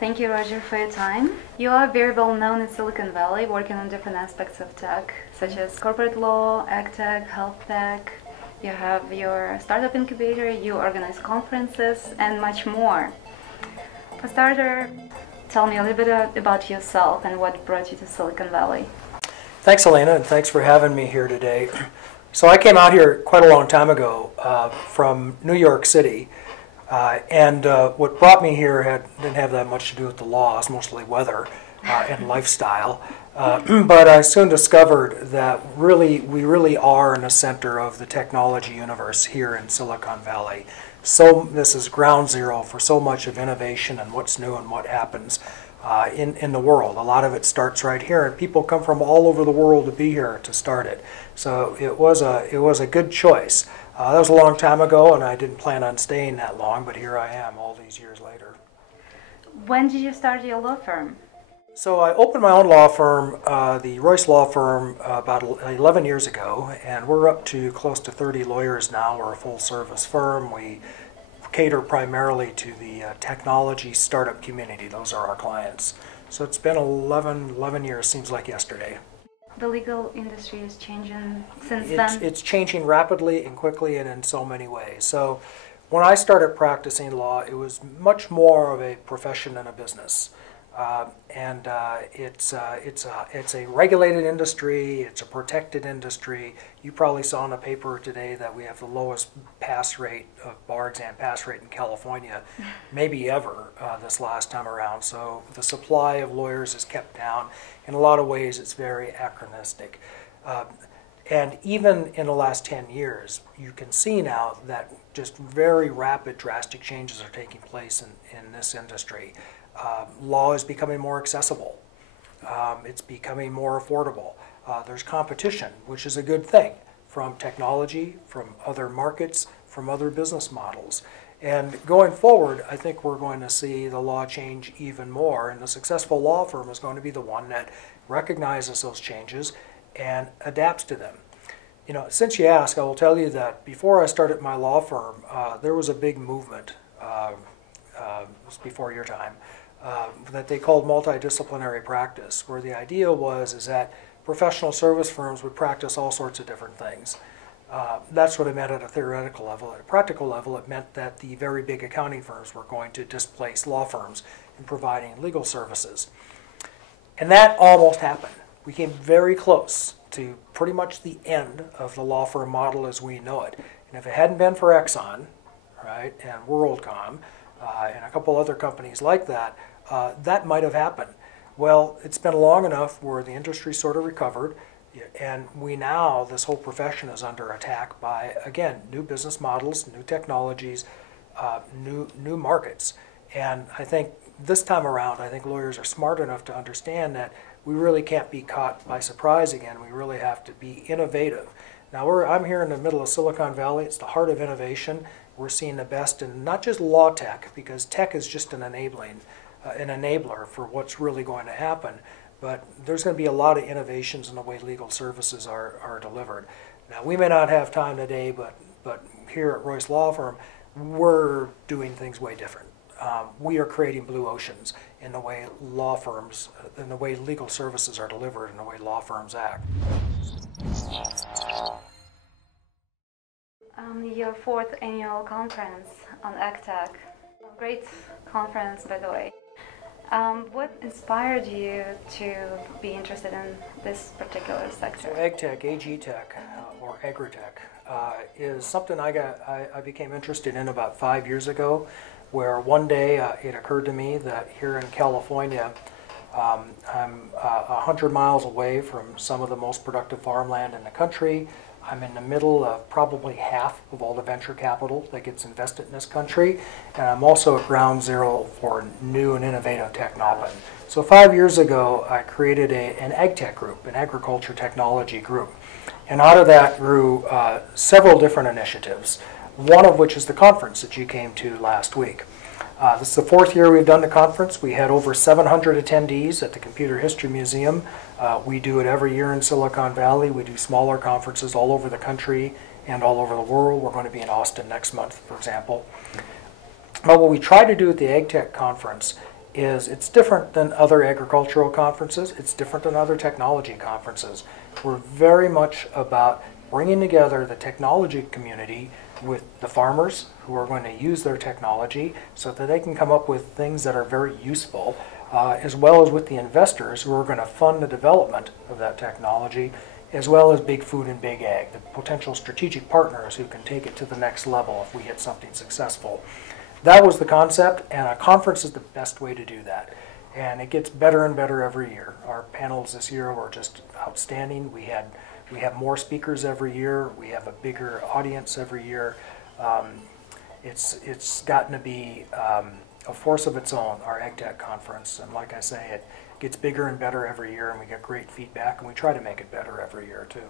Thank you, Roger, for your time. You are very well known in Silicon Valley, working on different aspects of tech, such as corporate law, ag tech, health tech. You have your startup incubator, you organize conferences, and much more. For starter, tell me a little bit about yourself and what brought you to Silicon Valley. Thanks, Alena, and thanks for having me here today. So I came out here quite a long time ago from New York City, and what brought me here didn't have that much to do with the laws, mostly weather and lifestyle. But I soon discovered that we really are in the center of the technology universe here in Silicon Valley. So this is ground zero for so much of innovation and what's new and what happens in the world. A lot of it starts right here, and people come from all over the world to be here to start it. So it was a good choice. That was a long time ago, and I didn't plan on staying that long, but here I am all these years later. When did you start your law firm? So I opened my own law firm, the Royse Law Firm, about 11 years ago, and we're up to close to 30 lawyers now. We're a full-service firm. We cater primarily to the technology startup community. Those are our clients. So it's been 11 years, seems like yesterday. The legal industry is changing since then? It's changing rapidly and quickly and in so many ways. So when I started practicing law, it was much more of a profession than a business. It's a regulated industry, it's a protected industry. You probably saw in the paper today that we have the lowest pass rate of bar exam pass rate in California, maybe ever this last time around. So the supply of lawyers is kept down. In a lot of ways, it's very anachronistic. And even in the last 10 years, you can see now that just very rapid, drastic changes are taking place in this industry. Law is becoming more accessible. It's becoming more affordable. There's competition, which is a good thing, from technology, from other markets, from other business models. And going forward, I think we're going to see the law change even more, and the successful law firm is going to be the one that recognizes those changes and adapts to them. You know, since you ask, I will tell you that before I started my law firm, there was a big movement, it was before your time, that they called multidisciplinary practice, where the idea is that professional service firms would practice all sorts of different things. That's what it meant at a theoretical level. At a practical level, it meant that the very big accounting firms were going to displace law firms in providing legal services. And that almost happened. We came very close to pretty much the end of the law firm model as we know it. And if it hadn't been for Exxon, right, and WorldCom, and a couple other companies like that, that might have happened. Well, it's been long enough where the industry sort of recovered, and this whole profession is under attack by, again, new business models, new technologies, new markets. And I think this time around, I think lawyers are smart enough to understand that we really can't be caught by surprise again. We really have to be innovative. Now, I'm here in the middle of Silicon Valley. It's the heart of innovation. We're seeing the best in not just law tech, because tech is just an enabler for what's really going to happen, but there's going to be a lot of innovations in the way legal services are delivered. Now, we may not have time today, but here at Royse Law Firm, we're doing things way different. We are creating blue oceans in the way law firms, in the way legal services are delivered, in the way law firms act. Your 4th annual conference on AgTech. Great conference, by the way. What inspired you to be interested in this particular sector? So AgTech, AG-Tech, or agri-tech, is something I became interested in about 5 years ago, where one day it occurred to me that here in California, I'm 100 miles away from some of the most productive farmland in the country. I'm in the middle of probably half of all the venture capital that gets invested in this country, and I'm also at ground zero for new and innovative technology. So 5 years ago, I created an ag tech group, an agriculture technology group, and out of that grew several different initiatives, one of which is the conference that you came to last week. This is the 4th year we've done the conference. We had over 700 attendees at the Computer History Museum. We do it every year in Silicon Valley. We do smaller conferences all over the country and all over the world. We're going to be in Austin next month, for example. But what we try to do at the AgTech conference is it's different than other agricultural conferences. It's different than other technology conferences. We're very much about bringing together the technology community with the farmers who are going to use their technology so that they can come up with things that are very useful, as well as with the investors who are going to fund the development of that technology, as well as big food and big ag, the potential strategic partners who can take it to the next level if we get something successful. That was the concept, and a conference is the best way to do that. And it gets better and better every year. Our panels this year were just outstanding. We have more speakers every year. We have a bigger audience every year. It's gotten to be a force of its own, our AgTech conference. And like I say, it gets bigger and better every year, and we get great feedback, and we try to make it better every year too.